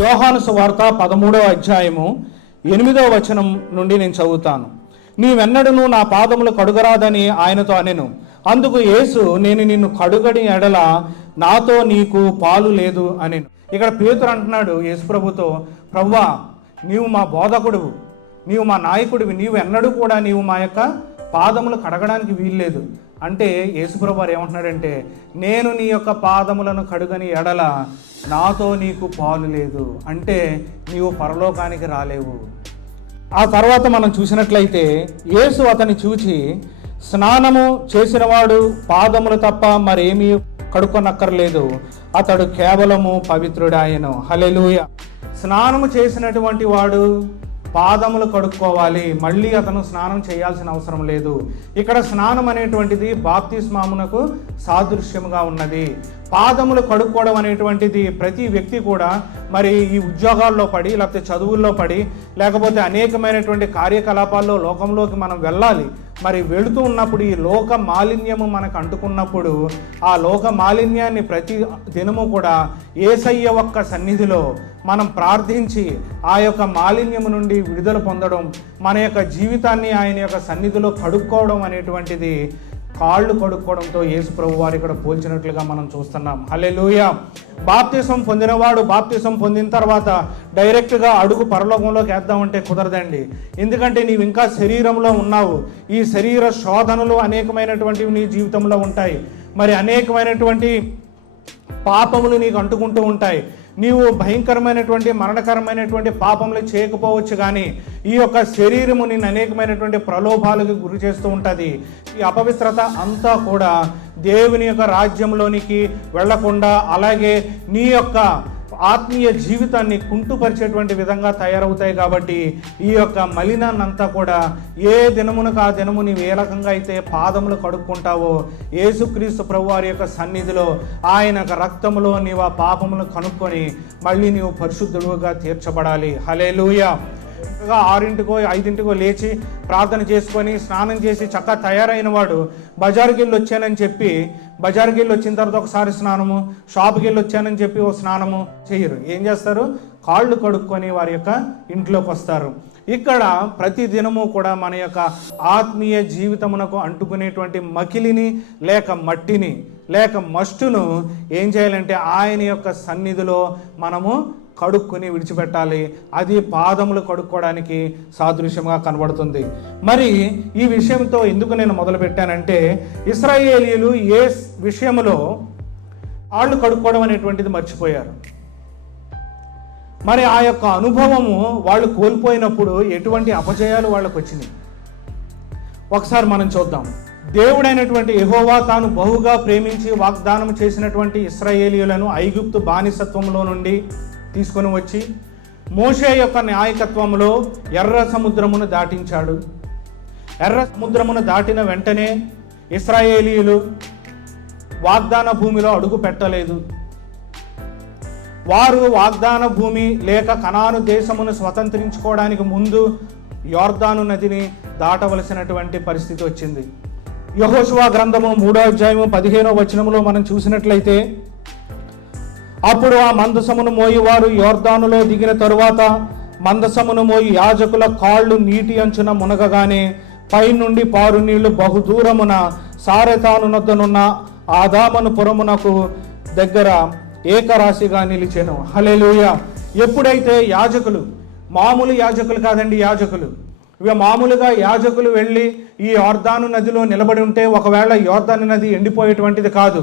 యోహాను సువార్త పదమూడవ అధ్యాయము ఎనిమిదవ వచనం నుండి నేను చదువుతాను. నీవెన్నడను నా పాదములు కడుగరాదని ఆయనతో అనెను. అందుకు యేసు నేను నిన్ను కడుగడి ఎడల నాతో నీకు పాలు లేదు అని ఇక్కడ పేతురు అంటున్నాడు యేసు ప్రభుతో ప్రవ్వా నీవు మా బోధకుడువు. నీవు మా నాయకుడివి. నీవు ఎన్నడూ కూడా నీవు మా యొక్క పాదములు కడగడానికి వీల్లేదు. అంటే యేసుప్రభు వారు ఏమంటున్నాడంటే నేను నీ యొక్క పాదములను కడుగని ఎడల నాతో నీకు పాలు లేదు. అంటే నీవు పరలోకానికి రాలేవు. ఆ తర్వాత మనం చూసినట్లయితే యేసు అతన్ని చూచి స్నానము చేసినవాడు పాదములు తప్ప మరేమీ కడుక్కొనక్కర్లేదు. అతడు కేవలము పవిత్రుడాయను. హలెలూయ స్నానము చేసినటువంటి వాడు పాదములు కడుక్కోవాలి. మళ్ళీ అతను స్నానం చేయాల్సిన అవసరం లేదు. ఇక్కడ స్నానం అనేటువంటిది బాప్తిస్మామునకు సాదృశ్యముగా ఉన్నది. పాదములు కడుక్కోవడం అనేటువంటిది ప్రతి వ్యక్తి కూడా మరి ఈ ఉద్యోగాల్లో పడి లేకపోతే చదువుల్లో పడి లేకపోతే అనేకమైనటువంటి కార్యకలాపాల్లో లోకంలోకి మనం వెళ్ళాలి. మరి వెళుతూ ఉన్నప్పుడు ఈ లోక మాలిన్యము మనకు అంటుకున్నప్పుడు ఆ లోక మాలిన్యాన్ని ప్రతి దినము కూడా ఏసయ్య ఒక్క సన్నిధిలో మనం ప్రార్థించి ఆ యొక్క మాలిన్యము నుండి విడుదల పొందడం మన యొక్క జీవితాన్ని ఆయన యొక్క సన్నిధిలో కడుక్కోవడం అనేటువంటిది కాళ్ళు కడుక్కోవడంతో యేసు ప్రభు వారు ఇక్కడ పోల్చినట్లుగా మనం చూస్తున్నాం. హల్లెలూయ. బాప్తిసం పొందినవాడు బాప్తిసం పొందిన తర్వాత డైరెక్ట్గా అడుగు పరలోకంలోకి వేద్దామంటే కుదరదండి. ఎందుకంటే నీవు ఇంకా శరీరంలో ఉన్నావు. ఈ శరీర శోధనలు అనేకమైనటువంటివి నీ జీవితంలో ఉంటాయి. మరి అనేకమైనటువంటి పాపములు నీకు అంటుకుంటూ ఉంటాయి. నీవు భయంకరమైనటువంటి మరణకరమైనటువంటి పాపములు చేయకపోవచ్చు కానీ ఈ యొక్క శరీరము నేను అనేకమైనటువంటి ప్రలోభాలకు గురి చేస్తూ ఉంటుంది. ఈ అపవిత్రత అంతా కూడా దేవుని యొక్క రాజ్యంలోనికి వెళ్ళకుండా అలాగే నీ యొక్క ఆత్మీయ జీవితాన్ని కుంటుపరిచేటువంటి విధంగా తయారవుతాయి కాబట్టి ఈ యొక్క మలినాన్నంతా కూడా ఏ దినమునకు ఆ దినము నీవు ఏ రకంగా అయితే పాదములు కడుక్కుంటావో యేసుక్రీస్తు ప్రభు వారి యొక్క సన్నిధిలో ఆయన యొక్క రక్తములో నీవు ఆ పాపములు కనుక్కొని మళ్ళీ నీవు పరిశుద్ధుడుగా తీర్చబడాలి. హలేలుయ చక్కగా ఆరింటికో ఐదింటికో లేచి ప్రార్థన చేసుకొని స్నానం చేసి చక్కగా తయారైన వాడు బజార్కి వెళ్ళి వచ్చానని చెప్పి బజార్కి వెళ్ళి వచ్చిన తర్వాత ఒకసారి స్నానము షాప్కి వెళ్ళి వచ్చానని చెప్పి ఓ స్నానము చేయరు. ఏం చేస్తారు? కాళ్ళు కడుక్కొని వారి యొక్క ఇంట్లోకి వస్తారు. ఇక్కడ ప్రతి దినము కూడా మన యొక్క ఆత్మీయ జీవితమునకు అంటుకునేటువంటి మకిలిని లేక మట్టిని లేక మస్టును ఏం చేయాలంటే ఆయన యొక్క సన్నిధిలో మనము కడుక్కొని విడిచిపెట్టాలి. అది పాదములు కడుక్కోవడానికి సాదృశ్యంగా కనబడుతుంది. మరి ఈ విషయంతో ఎందుకు నేను మొదలుపెట్టానంటే ఇస్రాయేలీలు ఏ విషయంలో వాళ్ళు కడుక్కోవడం అనేటువంటిది మర్చిపోయారు. మరి ఆ యొక్క అనుభవము వాళ్ళు కోల్పోయినప్పుడు ఎటువంటి అపజయాలు వాళ్ళకు వచ్చినాయి ఒకసారి మనం చూద్దాం. దేవుడైనటువంటి యహోవా తాను బహుగా ప్రేమించి వాగ్దానం చేసినటువంటి ఇస్రాయేలీయులను ఐగుప్తు బానిసత్వంలో నుండి తీసుకొని వచ్చి మోషే యొక్క నాయకత్వంలో ఎర్ర సముద్రమును దాటించాడు. ఎర్ర సముద్రమును దాటిన వెంటనే ఇస్రాయేలీయులు వాగ్దాన భూమిలో అడుగు పెట్టలేదు. వారు వాగ్దాన భూమి లేక కనాను దేశమును స్వతంత్రించుకోవడానికి ముందు యోర్దాను నదిని దాటవలసినటువంటి పరిస్థితి వచ్చింది. యహోశువా గ్రంథము మూడో అధ్యాయము పదిహేనో వచనములో మనం చూసినట్లయితే అప్పుడు ఆ మందసమును మోయి వారు యోర్దానులో దిగిన తరువాత మందసమును మోయి యాజకుల కాళ్ళు నీటి అంచున మునగగానే పైనుండి పారు నీళ్ళు బహుదూరమున సారెతానునొద్దనున్న ఆదామను పురమునకు దగ్గర ఏకరాశిగా నిలిచెను. హలేలుయ ఎప్పుడైతే యాజకులు మామూలు యాజకులు కాదండి యాజకులు ఇక మామూలుగా యాజకులు వెళ్ళి ఈ యోర్దాను నదిలో నిలబడి ఉంటే ఒకవేళ యోర్దాను నది ఎండిపోయేటువంటిది కాదు.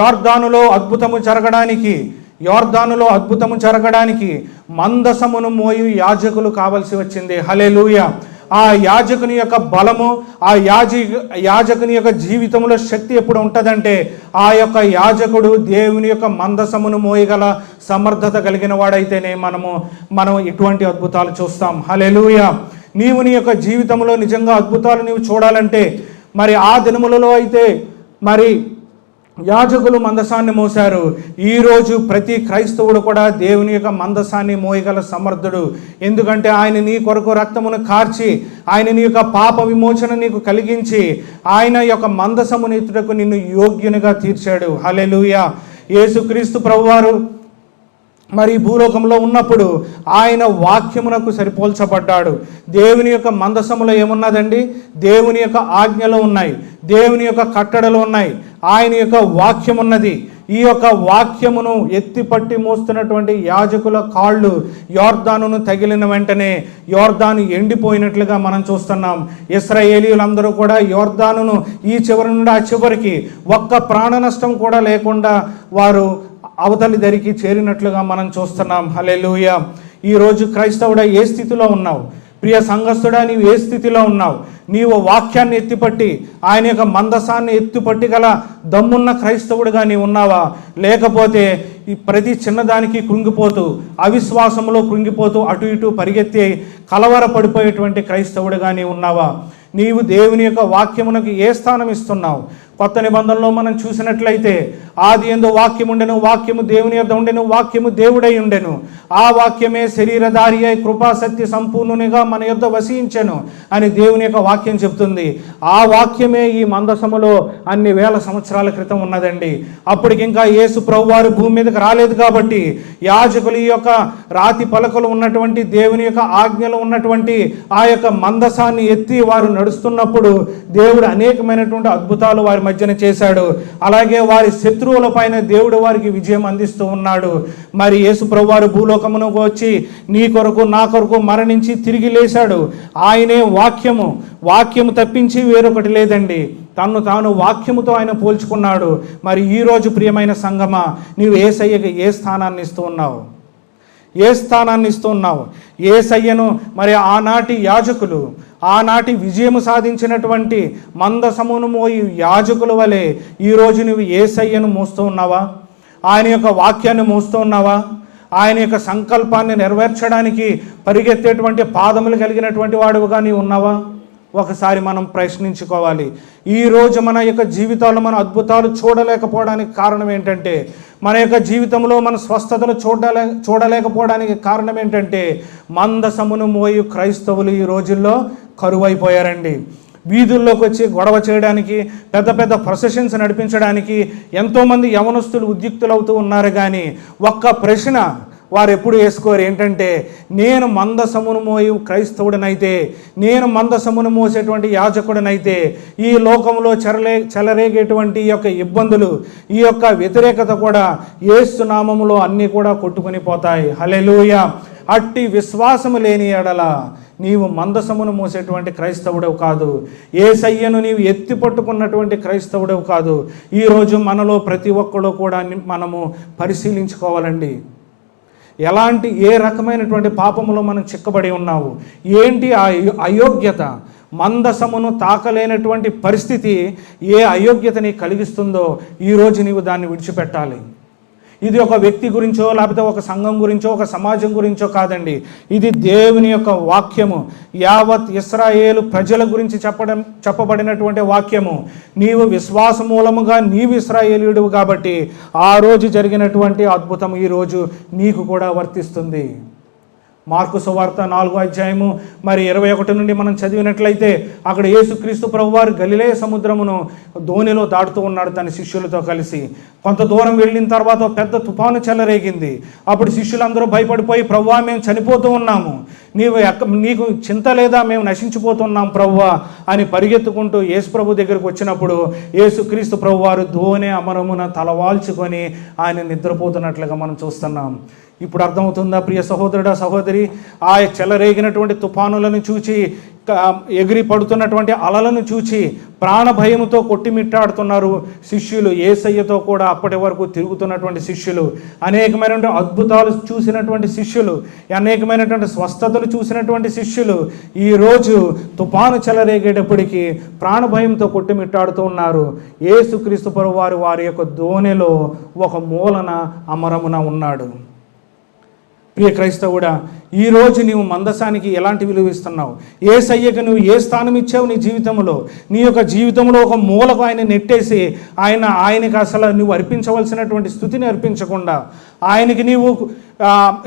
యోర్దానులో అద్భుతము జరగడానికి యోర్దానులో అద్భుతము జరగడానికి మందసమును మోయి యాజకులు కావలసి వచ్చింది. హలే ఆ యాజకుని యొక్క బలము ఆ యాజి యాజకుని యొక్క జీవితంలో శక్తి ఎప్పుడు ఉంటుందంటే ఆ యొక్క యాజకుడు దేవుని యొక్క మందసమును మోయగల సమర్థత కలిగిన వాడైతేనే మనము మనం ఇటువంటి అద్భుతాలు చూస్తాం. హలెలూయ నీవు నీ యొక్క జీవితంలో నిజంగా అద్భుతాలు నీవు చూడాలంటే మరి ఆ దినములలో అయితే మరి యాజకులు మందసాన్ని మోశారు. ఈరోజు ప్రతి క్రైస్తవుడు కూడా దేవుని యొక్క మందసాన్ని మోయగల సమర్థుడు. ఎందుకంటే ఆయన నీ కొరకు రక్తమును కార్చి ఆయన నీ యొక్క పాప విమోచన నీకు కలిగించి ఆయన యొక్క మందసముని ఎత్తుటకు నిన్ను యోగ్యునిగా తీర్చాడు. హలెలుయ యేసుక్రీస్తు ప్రభువారు మరి భూలోకంలో ఉన్నప్పుడు ఆయన వాక్యమునకు సరిపోల్చబడ్డాడు. దేవుని యొక్క మందసములో ఏమున్నదండి? దేవుని యొక్క ఆజ్ఞలు ఉన్నాయి. దేవుని యొక్క కట్టడలు ఉన్నాయి. ఆయన యొక్క వాక్యం ఉన్నది ఈ యొక్క వాక్యమును ఎత్తిపట్టి మోస్తున్నటువంటి యాజకుల కాళ్ళు యోర్దానును తగిలిన వెంటనే యోర్ధాను ఎండిపోయినట్లుగా మనం చూస్తున్నాం. ఇస్రాయేలీలందరూ కూడా యోర్దానును ఈ చివరి నుండి ఆ చివరికి ఒక్క ప్రాణ నష్టం కూడా లేకుండా వారు అవతలి దరికి చేరినట్లుగా మనం చూస్తున్నాం. హలెలుయ ఈరోజు క్రైస్తవుడా ఏ స్థితిలో ఉన్నావు? ప్రియ సంఘస్థుడా నీవు ఏ స్థితిలో ఉన్నావు? నీవు వాక్యాన్ని ఎత్తిపట్టి ఆయన యొక్క మందసాన్ని ఎత్తిపట్టి గల దమ్మున్న క్రైస్తవుడిగా నీవు ఉన్నావా? లేకపోతే ఈ ప్రతి చిన్నదానికి కృంగిపోతూ అవిశ్వాసంలో కృంగిపోతూ అటు ఇటు పరిగెత్తి కలవర పడిపోయేటువంటి క్రైస్తవుడిగా నీవు ఉన్నావా? నీవు దేవుని యొక్క వాక్యమునకు ఏ స్థానం ఇస్తున్నావు? కొత్త నిబంధనలో మనం చూసినట్లయితే ఆది ఎందు వాక్యం ఉండెను వాక్యము దేవుని యొక్క ఉండెను వాక్యము దేవుడై ఉండెను. ఆ వాక్యమే శరీరధారి అయి కృపాశక్తి సంపూర్ణునిగా మన యొద్ద వసించెను అని దేవుని యొక్క వాక్యం చెప్తుంది. ఆ వాక్యమే ఈ మందసములో అన్ని వేల సంవత్సరాల క్రితం ఉన్నదండి. అప్పటికి ఇంకా యేసు ప్రభువారు భూమి మీదకి రాలేదు కాబట్టి యాజకులు ఈ యొక్క రాతి పలకలు ఉన్నటువంటి దేవుని యొక్క ఆజ్ఞలు ఉన్నటువంటి ఆ యొక్క మందసాన్ని ఎత్తి వారు నడుస్తున్నప్పుడు దేవుడు అనేకమైనటువంటి అద్భుతాలు వారి మధ్యన చేశాడు. అలాగే వారి శత్రువుల పైన దేవుడు వారికి విజయం అందిస్తూ ఉన్నాడు. మరి యేసు ప్రభువారు భూలోకమునకు వచ్చి నీ కొరకు నా కొరకు మరణించి తిరిగి లేశాడు. ఆయనే వాక్యము. వాక్యము తప్పించి వేరొకటి లేదండి. తను తాను వాక్యముతో ఆయన పోల్చుకున్నాడు. మరి ఈరోజు ప్రియమైన సంగమా నీవు ఏ సయ్యకి ఏ స్థానాన్ని ఇస్తూ ఉన్నావు? ఏ స్థానాన్ని ఇస్తున్నావు ఏ సయ్యను మరి ఆనాటి యాజకులు ఆనాటి విజయము సాధించినటువంటి మందసమును మోయి యాజకుల వలె ఈరోజు నువ్వు ఏసయ్యను మోస్తూ ఉన్నావా? ఆయన యొక్క వాక్యాన్ని మోస్తూ ఉన్నావా? ఆయన యొక్క సంకల్పాన్ని నెరవేర్చడానికి పరిగెత్తేటువంటి పాదములు కలిగినటువంటి వాడుగా నీవు ఉన్నావా? ఒకసారి మనం ప్రశ్నించుకోవాలి. ఈ రోజు మన యొక్క జీవితాల్లో మన అద్భుతాలు చూడలేకపోవడానికి కారణం ఏంటంటే మన యొక్క జీవితంలో మన స్వస్థతలు చూడలే చూడలేకపోవడానికి కారణం ఏంటంటే మందసమును మోయు క్రైస్తవులు ఈ రోజుల్లో కరువైపోయారండి. వీధుల్లోకి వచ్చి గొడవ చేయడానికి పెద్ద పెద్ద ప్రొసెషన్స్ నడిపించడానికి ఎంతోమంది యవనస్తులు ఉద్యుక్తులవుతూ ఉన్నారు కానీ ఒక్క ప్రశ్న వారు ఎప్పుడు వేసుకోరు. ఏంటంటే నేను మందసమును మోయి క్రైస్తవుడినైతే నేను మందసమును మోసేటువంటి యాజకుడినైతే ఈ లోకంలో చెరలే చెలరేగేటువంటి ఈ యొక్క ఇబ్బందులు ఈ యొక్క వ్యతిరేకత కూడా ఏసునామములో అన్నీ కూడా కొట్టుకుని పోతాయి. హలెలుయ అట్టి విశ్వాసము లేని ఎడల నీవు మందసమును మోసేటువంటి క్రైస్తవుడవు కాదు. ఏ సయ్యను నీవు ఎత్తి పట్టుకున్నటువంటి క్రైస్తవుడవు కాదు. ఈరోజు మనలో ప్రతి ఒక్కరు కూడా మనము పరిశీలించుకోవాలండి. ఎలాంటి ఏ రకమైనటువంటి పాపములో మనం చిక్కబడి ఉన్నావు? ఏంటి ఆ అయోగ్యత? మందసమును తాకలేనటువంటి పరిస్థితి ఏ అయోగ్యతని కలిగిస్తుందో ఈరోజు నీవు దాన్ని విడిచిపెట్టాలి. ఇది ఒక వ్యక్తి గురించో లేకపోతే ఒక సంఘం గురించో ఒక సమాజం గురించో కాదండి. ఇది దేవుని యొక్క వాక్యము. యావత్ ఇస్రాయేలు ప్రజల గురించి చెప్పడం చెప్పబడినటువంటి వాక్యము. నీవు విశ్వాస మూలముగా నీవు ఇస్రాయేలీయుడు కాబట్టి ఆ రోజు జరిగినటువంటి అద్భుతం ఈరోజు నీకు కూడా వర్తిస్తుంది. మార్కు సువార్త నాలుగో అధ్యాయము మరి ఇరవై ఒకటి నుండి మనం చదివినట్లయితే అక్కడ యేసుక్రీస్తు ప్రభువారు గలిలే సముద్రమును దోణిలో దాటుతూ ఉన్నాడు తన శిష్యులతో కలిసి. కొంత దూరం వెళ్ళిన తర్వాత పెద్ద తుఫాను చెలరేగింది. అప్పుడు శిష్యులందరూ భయపడిపోయి ప్రవ్వా మేము చనిపోతూ ఉన్నాము. నీవు ఎక్క నీకు చింత లేదా? మేము నశించిపోతున్నాం ప్రవ్వా అని పరిగెత్తుకుంటూ యేసు ప్రభు దగ్గరికి వచ్చినప్పుడు యేసుక్రీస్తు ప్రభువారు ధోని అమరమున తలవాల్చుకొని ఆయన నిద్రపోతున్నట్లుగా మనం చూస్తున్నాం. ఇప్పుడు అర్థమవుతుందా ప్రియ సహోదరుడా సహోదరి? ఆ చెలరేగినటువంటి తుఫానులను చూచి ఎగిరి పడుతున్నటువంటి అలలను చూచి ప్రాణ భయముతో కొట్టిమిట్టాడుతున్నారు శిష్యులు. ఏసయ్యతో కూడా అప్పటి వరకు తిరుగుతున్నటువంటి శిష్యులు. అనేకమైనటువంటి అద్భుతాలు చూసినటువంటి శిష్యులు. అనేకమైనటువంటి స్వస్థతలు చూసినటువంటి శిష్యులు. ఈరోజు తుపాను చెలరేగేటప్పటికీ ప్రాణభయంతో కొట్టిమిట్టాడుతూ ఉన్నారు. ఏసుక్రీస్తు వారు వారి యొక్క ధోనిలో ఒక మూలన అమరమున ఉన్నాడు. ప్రియ క్రైస్తవుడా ఈ రోజు నీవు మందసానికి ఎలాంటి విలువ ఇస్తున్నావు? ఏ సయ్యకు నువ్వు ఏ స్థానం ఇచ్చావు నీ జీవితంలో? నీ యొక్క జీవితంలో ఒక మూలకు ఆయన నెట్టేసి ఆయన ఆయనకి అసలు నువ్వు అర్పించవలసినటువంటి స్థుతిని అర్పించకుండా ఆయనకి నీవు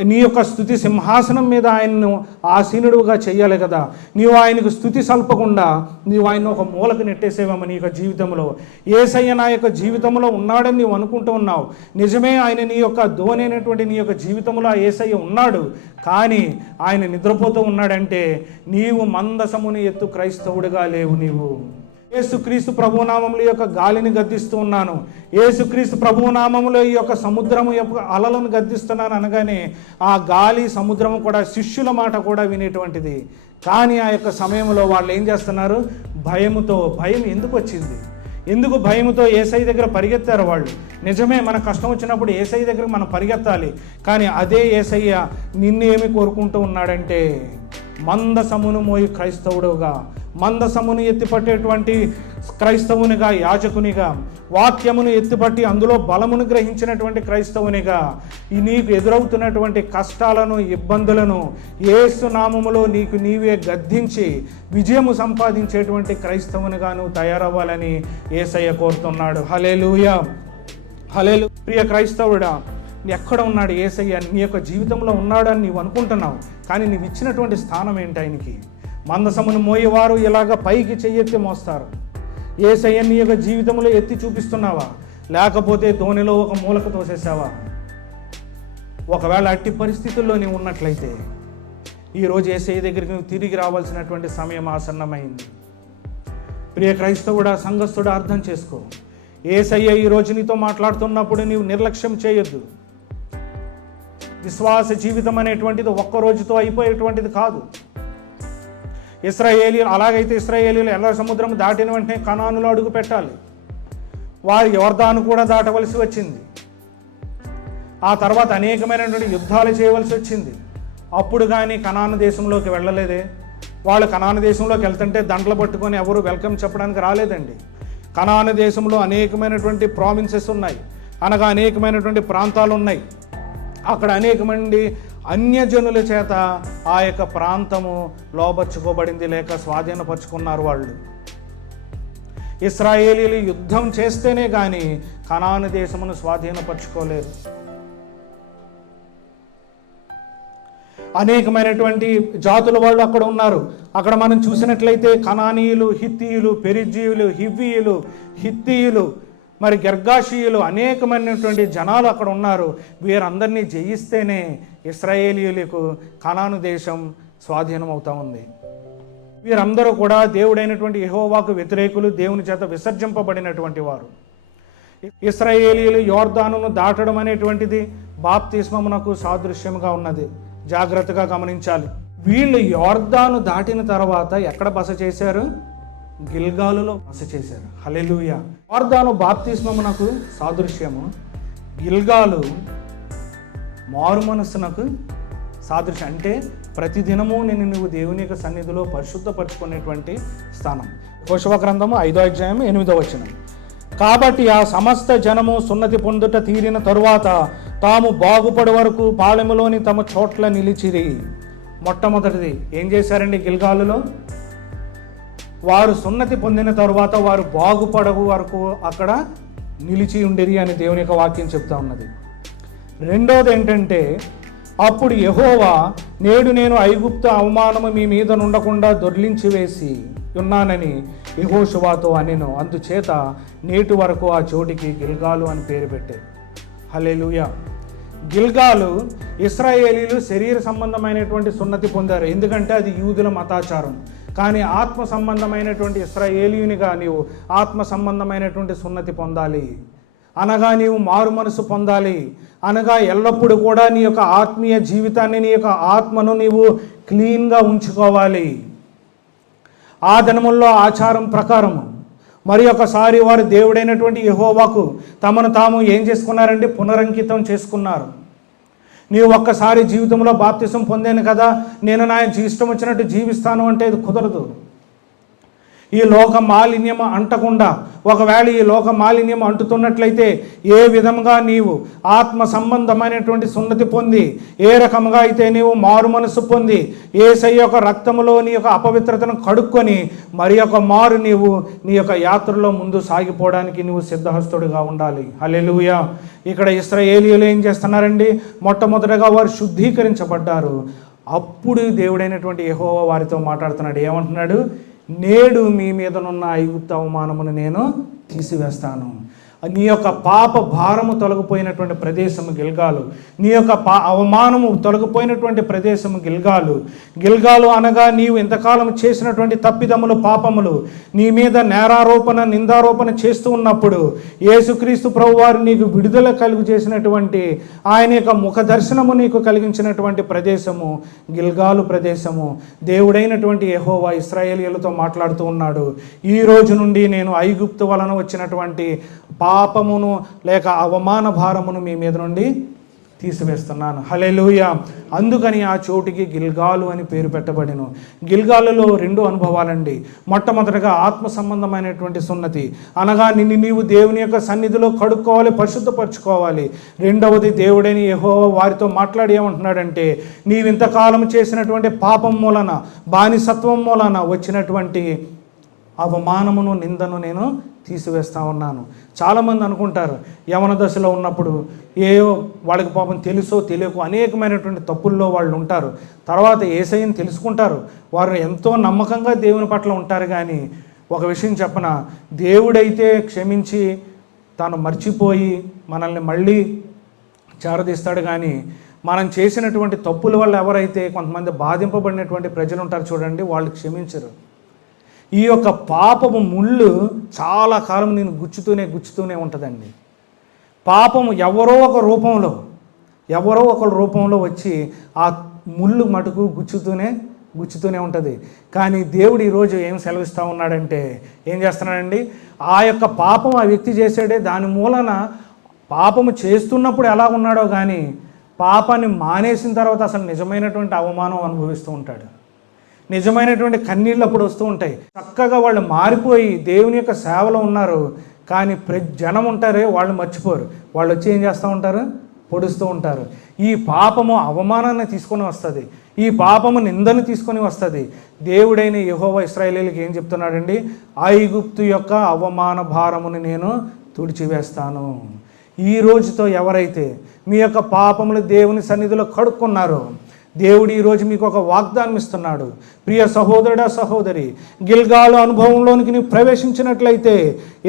నీ యొక్క స్థుతి సింహాసనం మీద ఆయన్ను ఆసీనుడుగా చేయాలి కదా. నీవు ఆయనకు స్థుతి సల్పకుండా నీవు ఆయన ఒక మూలకు నెట్టేసేవేమో నీ యొక్క జీవితంలో? ఏసయ్య నా యొక్క జీవితంలో ఉన్నాడని నీవు అనుకుంటూ ఉన్నావు. నిజమే ఆయన నీ యొక్క ధోనైనటువంటి నీ యొక్క జీవితంలో ఆ ఏసయ్య ఉన్నాడు. కానీ ఆయన నిద్రపోతూ ఉన్నాడంటే నీవు మందసముని ఎత్తు క్రైస్తవుడిగా లేవు నీవు. యేసుక్రీస్తు ప్రభునామంలో ఈ యొక్క గాలిని గద్దిస్తూ ఉన్నాను. యేసుక్రీస్తు ప్రభునామంలో ఈ యొక్క సముద్రము యొక్క అలలను గద్దిస్తున్నాను అనగానే ఆ గాలి సముద్రము కూడా శిష్యుల మాట కూడా వినేటువంటిది. కానీ ఆ యొక్క సమయంలో వాళ్ళు ఏం చేస్తున్నారు? భయముతో భయం ఎందుకు వచ్చింది? ఎందుకు భయముతో ఏసై దగ్గర పరిగెత్తారు వాళ్ళు? నిజమే మన కష్టం వచ్చినప్పుడు ఏసై దగ్గర మనం పరిగెత్తాలి. కానీ అదే ఏసయ్య నిన్నేమి కోరుకుంటూ ఉన్నాడంటే మందసమును మోయి క్రైస్తవుడుగా మందసమును ఎత్తిపట్టేటువంటి క్రైస్తవునిగా యాజకునిగా వాక్యమును ఎత్తిపట్టి అందులో బలమును గ్రహించినటువంటి క్రైస్తవునిగా ఈ నీకు ఎదురవుతున్నటువంటి కష్టాలను ఇబ్బందులను ఏసు నామములో నీకు నీవే గద్దించి విజయము సంపాదించేటువంటి క్రైస్తవునిగా నువ్వు తయారవ్వాలని ఏసయ్య కోరుతున్నాడు. హలేలుయ హలేలు ప్రియ క్రైస్తవుడా ఎక్కడ ఉన్నాడు ఏసయ్య? నీ యొక్క జీవితంలో ఉన్నాడని నీవు అనుకుంటున్నావు? కానీ నీవు ఇచ్చినటువంటి స్థానం ఏంటి ఆయనకి? మందసమును మోయేవారు ఇలాగ పైకి చెయ్యెత్తి మోస్తారు. ఏ నీ యొక్క జీవితంలో ఎత్తి చూపిస్తున్నావా? లేకపోతే ధోనిలో ఒక మూలక తోసేసావా ఒకవేళ అట్టి పరిస్థితుల్లో నీవు ఉన్నట్లయితే ఈరోజు ఏసఐ దగ్గరికి నువ్వు తిరిగి రావాల్సినటువంటి సమయం ఆసన్నమైంది. ప్రియ క్రైస్తవుడా సంఘస్థుడా అర్థం చేసుకో. ఏసయ్య ఈ నీతో మాట్లాడుతున్నప్పుడు నీవు నిర్లక్ష్యం చేయొద్దు. విశ్వాస జీవితం అనేటువంటిది ఒక్క రోజుతో అయిపోయేటువంటిది కాదు. ఇస్రాయేలీలు అలాగైతే ఇస్రాయేలీలు ఎర్ర సముద్రం దాటిన వెంటనే కణానులో అడుగు పెట్టాలి. వారు యువర్ధాను కూడా దాటవలసి వచ్చింది. ఆ తర్వాత అనేకమైనటువంటి యుద్ధాలు చేయవలసి వచ్చింది. అప్పుడు కానీ కణాను దేశంలోకి వెళ్ళలేదే. వాళ్ళు కణాను దేశంలోకి వెళ్తుంటే దండలు పట్టుకొని ఎవరు వెల్కమ్ చెప్పడానికి రాలేదండి. కణాను దేశంలో అనేకమైనటువంటి ప్రావిన్సెస్ ఉన్నాయి. అనగా అనేకమైనటువంటి ప్రాంతాలు ఉన్నాయి. అక్కడ అనేక మంది అన్యజనుల చేత ఆ యొక్క ప్రాంతము లోపరుచుకోబడింది లేక స్వాధీనపరుచుకున్నారు వాళ్ళు. ఇస్రాయేలీలు యుద్ధం చేస్తేనే కానీ కనాను దేశమును స్వాధీనపరచుకోలేరు అనేకమైనటువంటి జాతుల వాళ్ళు అక్కడ ఉన్నారు. అక్కడ మనం చూసినట్లయితే కనానీయులు హిత్తీయులు పెరిజీయులు హివ్వీయులు హిత్తీయులు మరి గర్గాషీయులు అనేకమైనటువంటి జనాలు అక్కడ ఉన్నారు. వీరందరినీ జయిస్తేనే ఇస్రాయేలీలకు కణాను దేశం స్వాధీనం అవుతా ఉంది. వీరందరూ కూడా దేవుడైనటువంటి యహోవాకు వ్యతిరేకులు దేవుని చేత విసర్జింపబడినటువంటి వారు. ఇస్రాయేలీలు యోర్దానును దాటడం అనేటువంటిది బాప్తిస్మమునకు సాదృశ్యంగా ఉన్నది. జాగ్రత్తగా గమనించాలి. వీళ్ళు యోర్దాను దాటిన తర్వాత ఎక్కడ బస చేశారు? గిల్గాలులో బస చేశారు. హలెలుయ యోర్దాను బాప్తిస్మమునకు సాదృశ్యము. గిల్గాలు మారు మనస్సునకు సాదృశ్యం. అంటే ప్రతిదినము నేను నువ్వు దేవుని యొక్క సన్నిధిలో పరిశుద్ధపరచుకునేటువంటి స్థానం. కోశవ గ్రంథము ఐదో అధ్యాయం ఎనిమిదో వచనం. కాబట్టి ఆ సమస్త జనము సున్నతి పొందుట తీరిన తరువాత తాము బాగుపడి వరకు పాలెములోని తమ చోట్ల నిలిచిరి. మొట్టమొదటిది ఏం చేశారండి గిల్గాలులో? వారు సున్నతి పొందిన తరువాత వారు బాగుపడవు వరకు అక్కడ నిలిచి ఉండేది అని దేవుని యొక్క వాక్యం చెప్తా ఉన్నది. రెండోది ఏంటంటే అప్పుడు యహోవా నేడు నేను ఐగుప్త అవమానము మీ మీద నుండకుండా దొర్లించి వేసి ఉన్నానని యహోశువాతో అనెను. అందుచేత నేటి వరకు ఆ చోటికి గిల్గాలు అని పేరు పెట్టారు. హల్లెలూయా. గిల్గాలు ఇస్రాయేలీలు శరీర సంబంధమైనటువంటి సున్నతి పొందారు. ఎందుకంటే అది యూదుల మతాచారం. కానీ ఆత్మ సంబంధమైనటువంటి ఇస్రాయేలీయునిగా నీవు ఆత్మ సంబంధమైనటువంటి సున్నతి పొందాలి. అనగా నీవు మారు మనసు పొందాలి. అనగా ఎల్లప్పుడూ కూడా నీ యొక్క ఆత్మీయ జీవితాన్ని నీ యొక్క ఆత్మను నీవు క్లీన్గా ఉంచుకోవాలి. ఆ దినముల్లో ఆచారం ప్రకారము మరి ఒకసారి వారు దేవుడైనటువంటి యహోవాకు తమను తాము ఏం చేసుకున్నారంటే పునరంకితం చేసుకున్నారు. నీవు ఒక్కసారి జీవితంలో బాప్తిసం పొందాను కదా నేను నా ఇష్టం వచ్చినట్టు జీవిస్తాను అంటే ఇది కుదరదు. ఈ లోక మాలిన్యం అంటకుండా ఒకవేళ ఈ లోక మాలిన్యం అంటుతున్నట్లయితే ఏ విధంగా నీవు ఆత్మ సంబంధమైనటువంటి సున్నతి పొంది ఏ రకంగా అయితే నీవు మారు మనసు పొంది ఏసై యొక్క రక్తములో నీ యొక్క అపవిత్రతను కడుక్కొని మరి యొక్క మారు నీవు నీ యొక్క యాత్రలో ముందు సాగిపోవడానికి నువ్వు సిద్ధహస్తుడిగా ఉండాలి. హల్లెలూయా. ఇక్కడ ఇస్రాయేలీయులు ఏం చేస్తున్నారండి? మొట్టమొదటగా వారు శుద్ధీకరించబడ్డారు. అప్పుడు దేవుడైనటువంటి యెహోవా వారితో మాట్లాడుతున్నాడు. ఏమంటున్నాడు? నేడు మీ మీదనున్న ఐగుప్త అవమానమును నేను తీసివేస్తాను. నీ యొక్క పాప భారము తొలగిపోయినటువంటి ప్రదేశము గిల్గాలు నీ యొక్క పా అవమానము తొలగిపోయినటువంటి ప్రదేశము గిల్గాలు. గిల్గాలు అనగా నీవు ఇంతకాలం చేసినటువంటి తప్పిదములు పాపములు నీ మీద నేరారోపణ నిందారోపణ చేస్తూ ఉన్నప్పుడు యేసుక్రీస్తు ప్రభు వారు నీకు విడుదల కలుగు చేసినటువంటి ఆయన యొక్క ముఖ దర్శనము నీకు కలిగించినటువంటి ప్రదేశము గిల్గాలు ప్రదేశము. దేవుడైనటువంటి యహోవా ఇస్రాయేలీలతో మాట్లాడుతూ ఉన్నాడు ఈ రోజు నుండి నేను ఐగుప్తు వలన వచ్చినటువంటి పాపమును లేక అవమాన భారమును మీ మీద నుండి తీసివేస్తున్నాను. హలెలుయ అందుకని ఆ చోటికి గిల్గాలు అని పేరు పెట్టబడిను. గిల్గాలులో రెండు అనుభవాలండి. మొట్టమొదటిగా ఆత్మ సంబంధమైనటువంటి సున్నతి. అనగా నిన్ను నీవు దేవుని యొక్క సన్నిధిలో కడుక్కోవాలి పరిశుద్ధపరచుకోవాలి. రెండవది దేవుడైన యహో వారితో మాట్లాడి ఏమంటున్నాడంటే నీవింతకాలం చేసినటువంటి పాపం మూలన బానిసత్వం మూలన వచ్చినటువంటి అవమానమును నిందను నేను తీసివేస్తా ఉన్నాను. చాలామంది అనుకుంటారు యవన దశలో ఉన్నప్పుడు ఏయో వాళ్ళకి పాపం తెలుసో తెలియకో అనేకమైనటువంటి తప్పుల్లో వాళ్ళు ఉంటారు. తర్వాత ఏసైని తెలుసుకుంటారు. వారు ఎంతో నమ్మకంగా దేవుని పట్ల ఉంటారు కానీ ఒక విషయం చెప్పన దేవుడైతే క్షమించి తాను మర్చిపోయి మనల్ని మళ్ళీ చేరదీస్తాడు కానీ మనం చేసినటువంటి తప్పుల వల్ల ఎవరైతే కొంతమంది బాధింపబడినటువంటి ప్రజలు ఉంటారు చూడండి వాళ్ళు క్షమించరు. ఈ యొక్క పాపము ముళ్ళు చాలా కాలం నేను గుచ్చుతూనే గుచ్చుతూనే ఉంటుందండి. పాపము ఎవరో ఒక రూపంలో ఎవరో ఒక రూపంలో వచ్చి ఆ ముళ్ళు మటుకు గుచ్చుతూనే గుచ్చుతూనే ఉంటుంది. కానీ దేవుడు ఈరోజు ఏం సెలవిస్తూ ఉన్నాడంటే ఏం చేస్తున్నాడండి? ఆ యొక్క పాపం ఆ వ్యక్తి చేసాడే దాని మూలన పాపము చేస్తున్నప్పుడు ఎలా ఉన్నాడో కానీ పాపాన్ని మానేసిన తర్వాత అసలు నిజమైనటువంటి అవమానం అనుభవిస్తూ ఉంటాడు. నిజమైనటువంటి కన్నీళ్ళు అప్పుడు వస్తూ ఉంటాయి. చక్కగా వాళ్ళు మారిపోయి దేవుని యొక్క సేవలో ఉన్నారు. కానీ ప్ర జనం ఉంటారే వాళ్ళు మర్చిపోరు. వాళ్ళు వచ్చి ఏం చేస్తూ ఉంటారు? పొడుస్తూ ఉంటారు. ఈ పాపము అవమానాన్ని తీసుకొని వస్తుంది. ఈ పాపము నిందను తీసుకొని వస్తుంది. దేవుడైన యహోవ ఇస్రాయలీలకి ఏం చెప్తున్నాడండి? ఐగుప్తు యొక్క అవమాన భారమును నేను తుడిచివేస్తాను. ఈ రోజుతో ఎవరైతే మీ యొక్క పాపములు దేవుని సన్నిధిలో కడుక్కున్నారో దేవుడు ఈరోజు మీకు ఒక వాగ్దానం ఇస్తున్నాడు. ప్రియ సహోదరుడా సహోదరి గిల్గాలు అనుభవంలోనికి నీవు ప్రవేశించినట్లయితే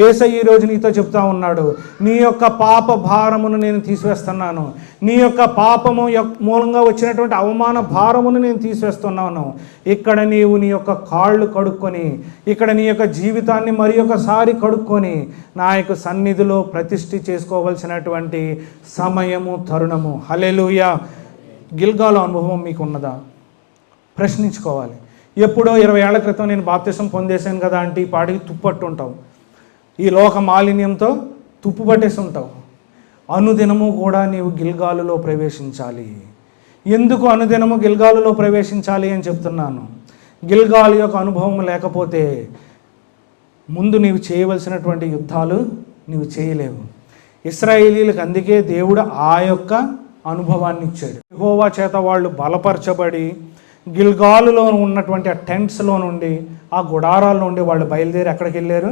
ఏసై ఈరోజు నీతో చెప్తా ఉన్నాడు. నీ యొక్క పాప భారమును నేను తీసివేస్తున్నాను. నీ యొక్క పాపము యొక్క మూలంగా వచ్చినటువంటి అవమాన భారమును నేను తీసివేస్తున్నాను. ఇక్కడ నీవు నీ యొక్క కాళ్ళు కడుక్కొని ఇక్కడ నీ యొక్క జీవితాన్ని మరి ఒకసారి కడుక్కొని నా యొక్క సన్నిధిలో ప్రతిష్ఠి చేసుకోవలసినటువంటి సమయము తరుణము. హలెలుయా గిల్గాలో అనుభవం మీకు ఉన్నదా ప్రశ్నించుకోవాలి. ఎప్పుడో ఇరవై ఏళ్ళ క్రితం నేను బాప్తిసం పొందేశాను కదా అంటే ఈ పాటికి తుప్పట్టు ఉంటావు ఈ లోక మాలిన్యంతో తుప్పు పట్టేసి ఉంటావు అనుదినము కూడా నీవు గిల్గాలులో ప్రవేశించాలి. ఎందుకు అనుదినము గిల్గాలులో ప్రవేశించాలి అని చెప్తున్నాను? గిల్గాల్ యొక్క అనుభవం లేకపోతే ముందు నీవు చేయవలసినటువంటి యుద్ధాలు నీవు చేయలేవు. ఇస్రాయేలీలకు అందుకే దేవుడు ఆ యొక్క అనుభవాన్ని ఇచ్చాడు యెహోవా చేత వాళ్ళు బలపరచబడి గిల్గాలులో ఉన్నటువంటి ఆ టెంట్స్లో నుండి ఆ గుడారాల నుండి వాళ్ళు బయలుదేరి ఎక్కడికి వెళ్ళారు?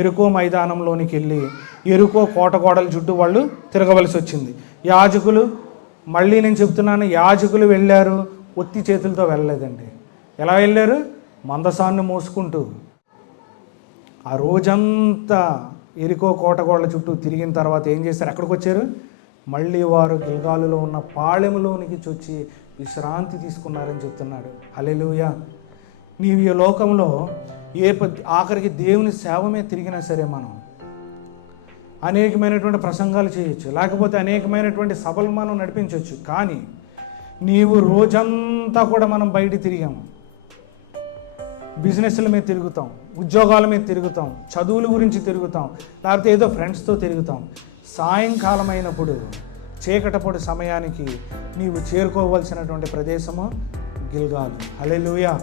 ఎరుకో మైదానంలోనికి వెళ్ళి ఎరుకో కోట గోడల చుట్టూ వాళ్ళు తిరగవలసి వచ్చింది. యాజకులు మళ్ళీ నేను చెప్తున్నాను యాజకులు వెళ్ళారు ఒత్తి చేతులతో వెళ్ళలేదండి. ఎలా వెళ్ళారు? మందసాన్ని మోసుకుంటూ. ఆ రోజంతా ఎరుకో కోటగోళ్ళ చుట్టూ తిరిగిన తర్వాత ఏం చేశారు? ఎక్కడికి వచ్చారు మళ్ళీ వారు గిల్గాలులో ఉన్న పాళెములోనికి చొచ్చి విశ్రాంతి తీసుకున్నారని చెప్తున్నాడు. హలెలుయా నీవు ఈ లోకంలో ఏ ఆఖరికి దేవుని సేవమే తిరిగినా సరే మనం అనేకమైనటువంటి ప్రసంగాలు చేయొచ్చు. లేకపోతే అనేకమైనటువంటి సభలు మనం నడిపించవచ్చు కానీ నీవు రోజంతా కూడా మనం బయట తిరిగాము బిజినెస్ల మీద తిరుగుతాం. ఉద్యోగాల మీద తిరుగుతాం. చదువుల గురించి తిరుగుతాం. లేకపోతే ఏదో ఫ్రెండ్స్తో తిరుగుతాం. సాయంకాలం అయినప్పుడు చీకటపొడి సమయానికి నీవు చేరుకోవలసినటువంటి ప్రదేశము గిల్గాలు. హలెలుయా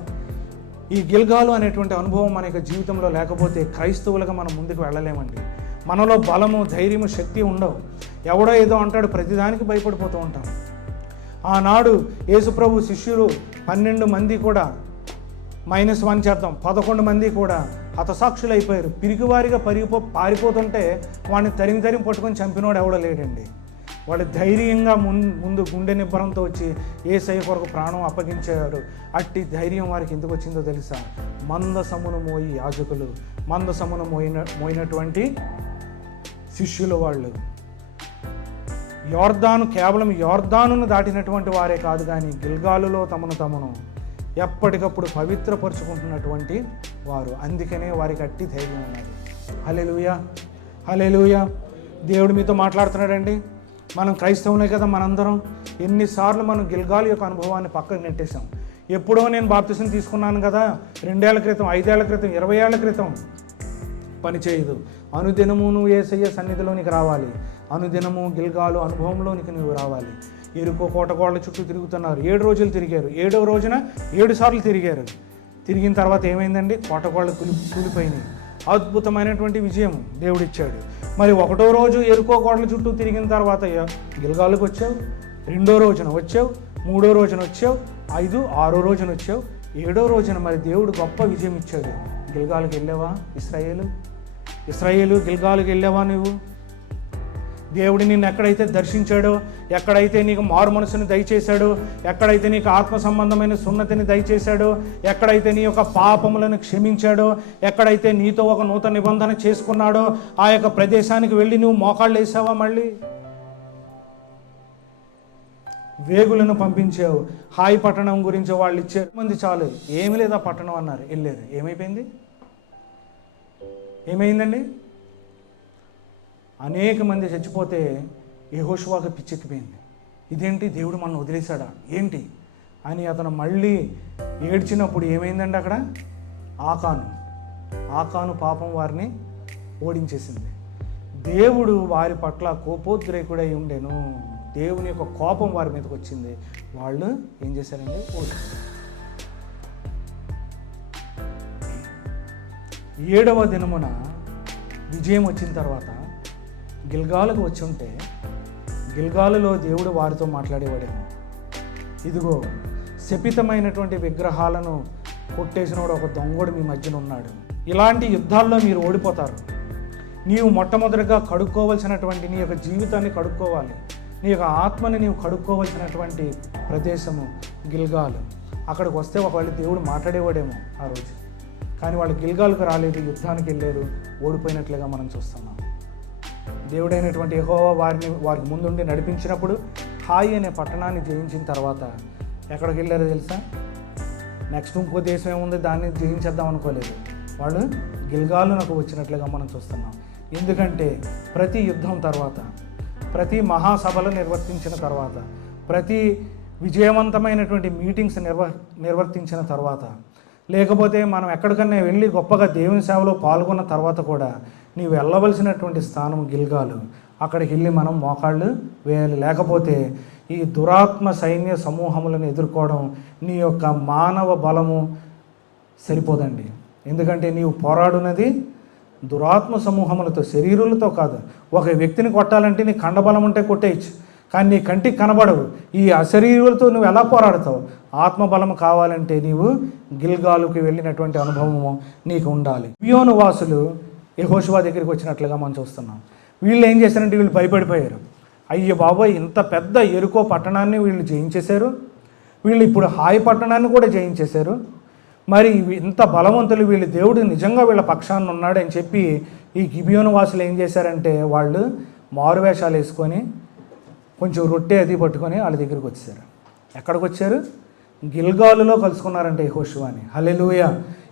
ఈ గిల్గాలు అనేటువంటి అనుభవం మన యొక్క జీవితంలో లేకపోతే క్రైస్తవులుగా మనం ముందుకు వెళ్ళలేమండి. మనలో బలము ధైర్యము శక్తి ఉండవు. ఎవడో ఏదో అంటాడు ప్రతిదానికి భయపడిపోతూ ఉంటాం. ఆనాడు యేసుప్రభు శిష్యులు పన్నెండు మంది కూడా మైనస్ వన్ చేద్దాం పదకొండు మంది కూడా హతసాక్షులు అయిపోయారు పిరికివారిగా పరిగిపో పారిపోతుంటే వాడిని తరిమి తరిగి పట్టుకొని చంపినోడు ఎవడో లేడండి. వాడు ధైర్యంగా ముందు ముందు గుండె నిబ్బరంతో వచ్చి ఏసై కొరకు ప్రాణం అప్పగించాడు. అట్టి ధైర్యం వారికి ఎందుకు వచ్చిందో తెలుసా? మందసమును మోయి యాజకులు మందసమును మోయిన మోయినటువంటి శిష్యులు వాళ్ళు. యోర్దాను కేవలం యోర్దానును దాటినటువంటి వారే కాదు కానీ గిల్గాలులో తమను తమను ఎప్పటికప్పుడు పవిత్రపరుచుకుంటున్నటువంటి వారు. అందుకనే వారికి అట్టి ధైర్యం ఉన్నది. హలేలుయా హలేలుయా దేవుడు మీతో మాట్లాడుతున్నాడండి. మనం క్రైస్తవులే కదా మనందరం. ఎన్నిసార్లు మనం గిల్గాలి యొక్క అనుభవాన్ని పక్కకు నెట్టేశాం. ఎప్పుడో నేను బాప్తిసం తీసుకున్నాను కదా. రెండేళ్ళ క్రితం ఐదేళ్ళ క్రితం ఇరవై ఏళ్ళ క్రితం. పనిచేయదు అనుదినము నువ్వు ఏసయ్య సన్నిధిలోనికి రావాలి. అనుదినము గిల్గాలు అనుభవంలోనికి నువ్వు రావాలి. ఎరుకో కోటగోళ్ళ చుట్టూ తిరుగుతున్నారు. ఏడు రోజులు తిరిగారు. ఏడవ రోజున ఏడు సార్లు తిరిగారు. తిరిగిన తర్వాత ఏమైందండి? కోటగోళ్ళ కూలి కూలిపోయినాయి. అద్భుతమైనటువంటి విజయం దేవుడిచ్చాడు. మరి ఒకటో రోజు ఎరుకో కోటల చుట్టూ తిరిగిన తర్వాత గిల్గాలకు వచ్చావు? రెండో రోజున వచ్చావు? మూడో రోజున వచ్చావు? ఐదు ఆరో రోజున వచ్చావు? ఏడో రోజున మరి దేవుడు గొప్ప విజయం ఇచ్చాడు. గిల్గాలకు వెళ్ళావా? ఇస్రాయేలు? ఇస్రాయేలు గిల్గాలకు వెళ్ళావా నువ్వు? దేవుడు నిన్ను ఎక్కడైతే దర్శించాడో ఎక్కడైతే నీకు మారు మనసుని దయచేశాడో ఎక్కడైతే నీకు ఆత్మ సంబంధమైన సున్నతిని దయచేశాడో ఎక్కడైతే నీ యొక్క పాపములను క్షమించాడో ఎక్కడైతే నీతో ఒక నూతన నిబంధన చేసుకున్నాడో ఆ యొక్క ప్రదేశానికి వెళ్ళి నువ్వు మోకాళ్ళు వేసావా మళ్ళీ? వేగులను పంపించావు. హాయ్ పట్టణం గురించి వాళ్ళు ఇచ్చారు మంది చాలు. ఏమి లేదా పట్టణం అన్నారు. వెళ్ళారు ఏమైపోయింది? ఏమైందండి? అనేక మంది చచ్చిపోతే యహోషువాకి పిచ్చెక్కిపోయింది. ఇదేంటి? దేవుడు మనల్ని వదిలేశాడా? ఏంటి? అని అతను మళ్ళీ ఏడ్చినప్పుడు ఏమైందండి అక్కడ? ఆకాను. ఆకాను పాపం వారిని ఓడించేసింది. దేవుడు వారి పట్ల కోపోద్రేకుడై ఉండెను. దేవుని యొక్క కోపం వారి మీదకి వచ్చింది. వాళ్ళు ఏం చేశారండి? ఓడించారు. ఏడవ దినమున విజయం వచ్చిన తర్వాత గిల్గాలకు వచ్చి ఉంటే గిల్గాలులో దేవుడు వారితో మాట్లాడేవాడేమో. ఇదిగో శపితమైనటువంటి విగ్రహాలను కొట్టేసినోడు ఒక దొంగడు మీ మధ్యన ఉన్నాడు. ఇలాంటి యుద్ధాల్లో మీరు ఓడిపోతారు. నీవు మొట్టమొదటిగా కడుక్కోవలసినటువంటి నీ యొక్క జీవితాన్ని కడుక్కోవాలి. నీ యొక్క ఆత్మని నీవు కడుక్కోవలసినటువంటి ప్రదేశము గిల్గాలు. అక్కడికి వస్తే ఒకవేళ దేవుడు మాట్లాడేవాడేమో ఆ రోజు. కానీ వాళ్ళు గిల్గాలకు రాలేదు యుద్ధానికి వెళ్ళారు ఓడిపోయినట్లుగా మనం చూస్తున్నాం. దేవుడైనటువంటి యహోవా వారిని వారికి ముందుండి నడిపించినప్పుడు హాయి అనే పట్టణాన్ని జయించిన తర్వాత ఎక్కడికి వెళ్ళారో తెలుసా? నెక్స్ట్ ఇంకో దేశం ఏముంది? దాన్ని జయించేద్దాం అనుకోలేదు. వాళ్ళు గిల్గాలునకు వచ్చినట్లుగా మనం చూస్తున్నాం. ఎందుకంటే ప్రతి యుద్ధం తర్వాత ప్రతి మహాసభలు నిర్వర్తించిన తర్వాత ప్రతి విజయవంతమైనటువంటి మీటింగ్స్ నిర్వ నిర్వర్తించిన తర్వాత లేకపోతే మనం ఎక్కడికన్నా వెళ్ళి గొప్పగా దేవుని సేవలో పాల్గొన్న తర్వాత కూడా నీవు వెళ్ళవలసినటువంటి స్థానం గిల్గాలు. అక్కడికి వెళ్ళి మనం మోకాళ్ళు వేయాలి. లేకపోతే ఈ దురాత్మ సైన్య సమూహములను ఎదుర్కోవడం నీ యొక్క మానవ బలము సరిపోదండి. ఎందుకంటే నీవు పోరాడునది దురాత్మ సమూహములతో శరీరులతో కాదు. ఒక వ్యక్తిని కొట్టాలంటే నీ కండబలం ఉంటే కొట్టేయచ్చు. కానీ నీ కంటికి కనబడవు. ఈ అశరీరులతో నువ్వు ఎలా పోరాడతావు? ఆత్మబలం కావాలంటే నీవు గిల్గాలుకి వెళ్ళినటువంటి అనుభవము నీకు ఉండాలి. వియోను వాసులు యహోషువా దగ్గరికి వచ్చినట్లుగా మనం చూస్తున్నాం. వీళ్ళు ఏం చేశారంటే వీళ్ళు భయపడిపోయారు. అయ్యో బాబోయ్ ఇంత పెద్ద ఎరుకో పట్టణాన్ని వీళ్ళు జయించేశారు. వీళ్ళు ఇప్పుడు హాయి పట్టణాన్ని కూడా జయించేశారు. మరి ఇంత బలవంతులు వీళ్ళు దేవుడు నిజంగా వీళ్ళ పక్షాన్ని ఉన్నాడని చెప్పి ఈ గిబియోను వాసులు ఏం చేశారంటే వాళ్ళు మారువేషాలు వేసుకొని కొంచెం రొట్టె అది పట్టుకొని వాళ్ళ దగ్గరికి వచ్చారు. ఎక్కడికి వచ్చారు? గిల్గాలులో కలుసుకున్నారంటే యహోషువాని. హలెలుయ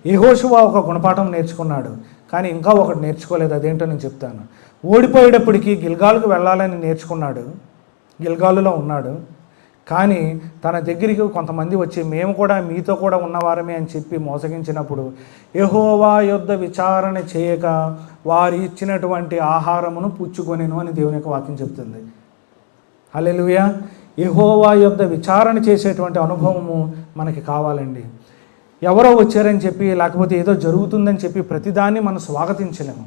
యహోషువా ఒక గుణపాఠం నేర్చుకున్నాడు. కానీ ఇంకా ఒకటి నేర్చుకోలేదు అదేంటో నేను చెప్తాను. ఓడిపోయేటప్పటికీ గిల్గాలుకు వెళ్ళాలని నేర్చుకున్నాడు గిల్గాలులో ఉన్నాడు. కానీ తన దగ్గరికి కొంతమంది వచ్చి మేము కూడా మీతో కూడా ఉన్నవారమే అని చెప్పి మోసగించినప్పుడు యహోవా యుద్ధ విచారణ చేయక వారు ఇచ్చినటువంటి ఆహారమును పుచ్చుకొనేను అని దేవుని యొక్క వాక్యం చెప్తుంది. హల్లెలూయా. యహోవా యుద్ధ విచారణ చేసేటువంటి అనుభవము మనకి కావాలండి. ఎవరో వచ్చారని చెప్పి లేకపోతే ఏదో జరుగుతుందని చెప్పి ప్రతిదాన్ని మనం స్వాగతించలేము.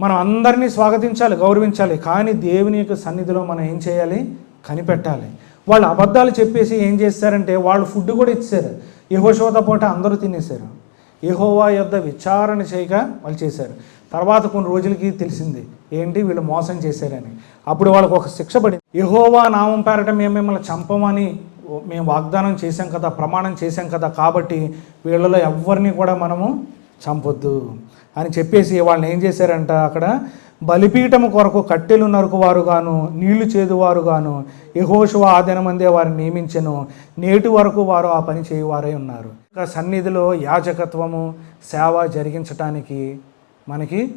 మనం అందరినీ స్వాగతించాలి గౌరవించాలి కానీ దేవుని యొక్క సన్నిధిలో మనం ఏం చేయాలి? కనిపెట్టాలి. వాళ్ళు అబద్ధాలు చెప్పేసి ఏం చేస్తారంటే వాళ్ళు ఫుడ్ కూడా ఇచ్చారు యహోశోత పూట అందరూ తినేశారు. యహోవా యొద్ద విచారణ చేయక వాళ్ళు చేశారు. తర్వాత కొన్ని రోజులకి తెలిసింది ఏంటి వీళ్ళు మోసం చేశారని. అప్పుడు వాళ్ళకు ఒక శిక్ష పడింది. యహోవా నామం పేరట మేము మిమ్మల్ని చంపమని మేము వాగ్దానం చేశాం కదా ప్రమాణం చేశాం కదా కాబట్టి వీళ్ళలో ఎవరిని కూడా మనము చంపొద్దు అని చెప్పేసి వాళ్ళని ఏం చేశారంట అక్కడ? బలిపీఠం కొరకు కట్టెలు నరుకువారు గాను నీళ్ళు చేదువారు గాను యహోషువ ఆధీనమందే వారిని నియమించను. నేటి వరకు వారు ఆ పని చేయవారై ఉన్నారు. ఇంకా సన్నిధిలో యాజకత్వము సేవ జరిగించటానికి మనకి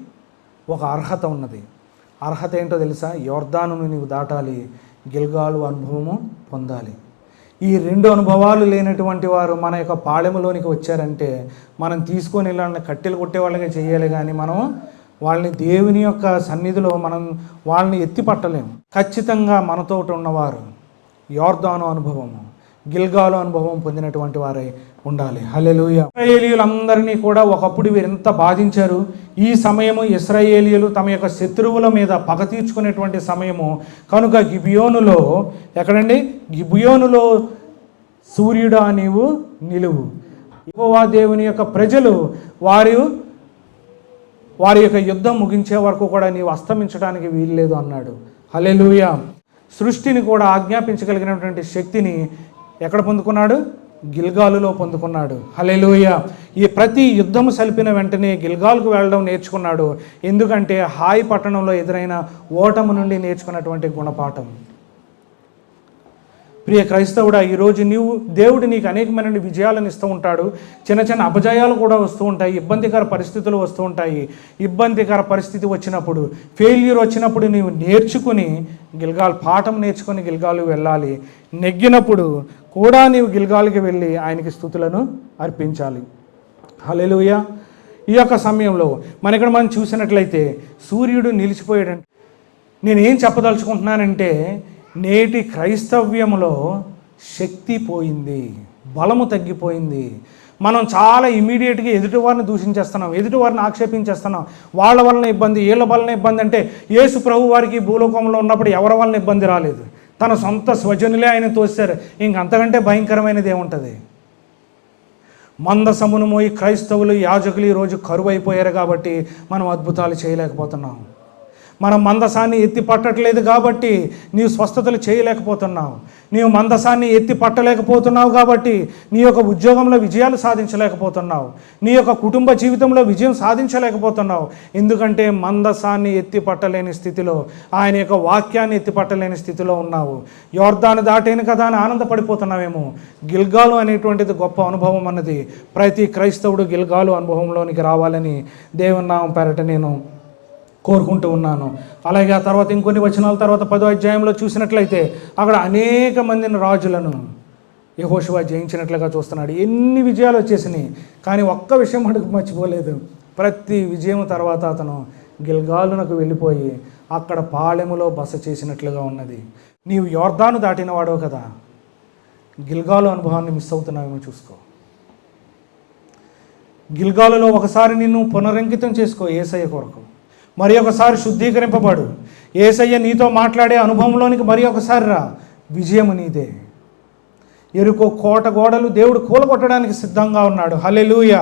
ఒక అర్హత ఉన్నది. అర్హత ఏంటో తెలుసా? యోర్ధాను నీవు దాటాలి గిల్గాలు అనుభవము పొందాలి. ఈ రెండు అనుభవాలు లేనటువంటి వారు మన యొక్క పాళెములోనికి వచ్చారంటే మనం తీసుకొని వెళ్ళాలని కట్టెలు కొట్టే వాళ్ళగా చేయాలి కానీ మనం వాళ్ళని దేవుని యొక్క సన్నిధిలో మనం వాళ్ళని ఎత్తిపట్టలేము ఖచ్చితంగా మనతోటి ఉన్నవారు యోర్దాను అనుభవము. గిల్గాలు అనుభవం పొందినటువంటి వారై ఉండాలి. హలెలుయ ఇస్రాయేలీయులందరినీ కూడా ఒకప్పుడు వీరింత బాధించారు? ఈ సమయము ఇస్రాయేలీయులు తమ యొక్క శత్రువుల మీద పగ తీర్చుకునేటువంటి సమయము. కనుక గిబియోనులో ఎక్కడండి? గిబియోనులో సూర్యుడా నీవు నిలువు. యెహోవా దేవుని యొక్క ప్రజలు వారు వారి యొక్క యుద్ధం ముగించే వరకు కూడా నీవు అస్తమించడానికి వీల్లేదు అన్నాడు. హలెలుయ సృష్టిని కూడా ఆజ్ఞాపించగలిగినటువంటి శక్తిని ఎక్కడ పొందుకున్నాడు? గిల్గాలులో పొందుకున్నాడు. హలెలుయ ఈ ప్రతి యుద్ధము సలిపిన వెంటనే గిల్గాల్కు వెళ్ళడం నేర్చుకున్నాడు. ఎందుకంటే హాయి పట్టణంలో ఎదురైన ఓటము నుండి నేర్చుకున్నటువంటి గుణపాఠం. ప్రియ క్రైస్తవుడా ఈరోజు నీవు దేవుడు నీకు అనేకమైన విజయాలను ఇస్తూ ఉంటాడు. చిన్న చిన్న అపజయాలు కూడా వస్తూ ఉంటాయి ఇబ్బందికర పరిస్థితులు వస్తూ ఉంటాయి. ఇబ్బందికర పరిస్థితి వచ్చినప్పుడు ఫెయిల్యూర్ వచ్చినప్పుడు నీవు నేర్చుకుని గిల్గాల్ పాఠం నేర్చుకొని గిల్గాలు వెళ్ళాలి. నెగ్గినప్పుడు కూడా నీవు గిల్గాలికి వెళ్ళి ఆయనకి స్థుతులను అర్పించాలి. హల్లెలూయా. ఈ యొక్క సమయంలో మన ఇక్కడ మనం చూసినట్లయితే సూర్యుడు నిలిచిపోయాడంటే. నేనేం చెప్పదలుచుకుంటున్నానంటే నేటి క్రైస్తవ్యంలో శక్తి పోయింది బలము తగ్గిపోయింది. మనం చాలా ఇమీడియట్గా ఎదుటివారిని దూషించేస్తున్నాం ఎదుటివారిని ఆక్షేపించేస్తున్నాం. వాళ్ళ వలన ఇబ్బంది వీళ్ళ వలన ఇబ్బంది అంటే యేసు ప్రభు వారికి భూలోకంలో ఉన్నప్పుడు ఎవరి వలన ఇబ్బంది రాలేదు. తన సొంత స్వజనులే ఆయన తోశారు. ఇంకంతకంటే భయంకరమైనది ఏముంటుంది? మందసమును మోయి క్రైస్తవులు యాజకులు ఈరోజు కరువైపోయారు కాబట్టి మనం అద్భుతాలు చేయలేకపోతున్నాం. మనం మందసాన్ని ఎత్తి పట్టట్లేదు కాబట్టి నీవు స్వస్థతలు చేయలేకపోతున్నావు. నీవు మందసాన్ని ఎత్తి పట్టలేకపోతున్నావు కాబట్టి నీ యొక్క ఉద్యోగంలో విజయాలు సాధించలేకపోతున్నావు. నీ యొక్క కుటుంబ జీవితంలో విజయం సాధించలేకపోతున్నావు. ఎందుకంటే మందసాన్ని ఎత్తి పట్టలేని స్థితిలో ఆయన యొక్క వాక్యాన్ని ఎత్తి పట్టలేని స్థితిలో ఉన్నావు. యోర్దాను దాటేను కదా అని ఆనందపడిపోతున్నావేమో. గిల్గాలు అనేటువంటిది గొప్ప అనుభవం అన్నది ప్రతి క్రైస్తవుడు గిల్గాలు అనుభవంలోనికి రావాలని దేవుని నామం పేరట నేను కోరుకుంటూ ఉన్నాను. అలాగే ఆ తర్వాత ఇంకొన్ని వచనాల తర్వాత పదో అధ్యాయంలో చూసినట్లయితే అక్కడ అనేక మందిని రాజులను యహోషువా జయించినట్లుగా చూస్తున్నాడు. ఎన్ని విజయాలు వచ్చేసినాయి? కానీ ఒక్క విషయం అడుగు మర్చిపోలేదు. ప్రతి విజయం తర్వాత అతను గిల్గాలునకు వెళ్ళిపోయి అక్కడ పాళెములో బస చేసినట్లుగా ఉన్నది. నీవు యోర్ధాను దాటినవాడో కదా. గిల్గాలు అనుభవాన్ని మిస్ అవుతున్నావేమో చూసుకో. గిల్గాలులో ఒకసారి నిన్ను పునరంకితం చేసుకో ఏసయ్య కొరకు. మరి ఒకసారి శుద్ధీకరింపబడు. ఏసయ్య నీతో మాట్లాడే అనుభవంలోనికి మరి ఒకసారి రా. విజయము నీదే. ఎరుకో కోట గోడలు దేవుడు కూలగొట్టడానికి సిద్ధంగా ఉన్నాడు. హలెలూయ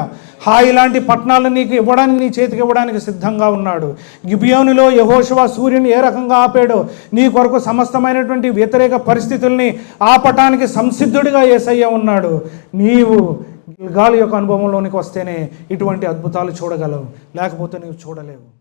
హాయి లాంటి పట్టణాలను నీకు ఇవ్వడానికి నీ చేతికి ఇవ్వడానికి సిద్ధంగా ఉన్నాడు. గిబియోనిలో యహోశివ సూర్యుని ఏ రకంగా ఆపాడో నీ కొరకు సమస్తమైనటువంటి వ్యతిరేక పరిస్థితుల్ని ఆపటానికి సంసిద్ధుడిగా ఏసయ్య ఉన్నాడు. నీవు గాలి యొక్క అనుభవంలోనికి వస్తేనే ఇటువంటి అద్భుతాలు చూడగలవు. లేకపోతే నీవు చూడలేవు.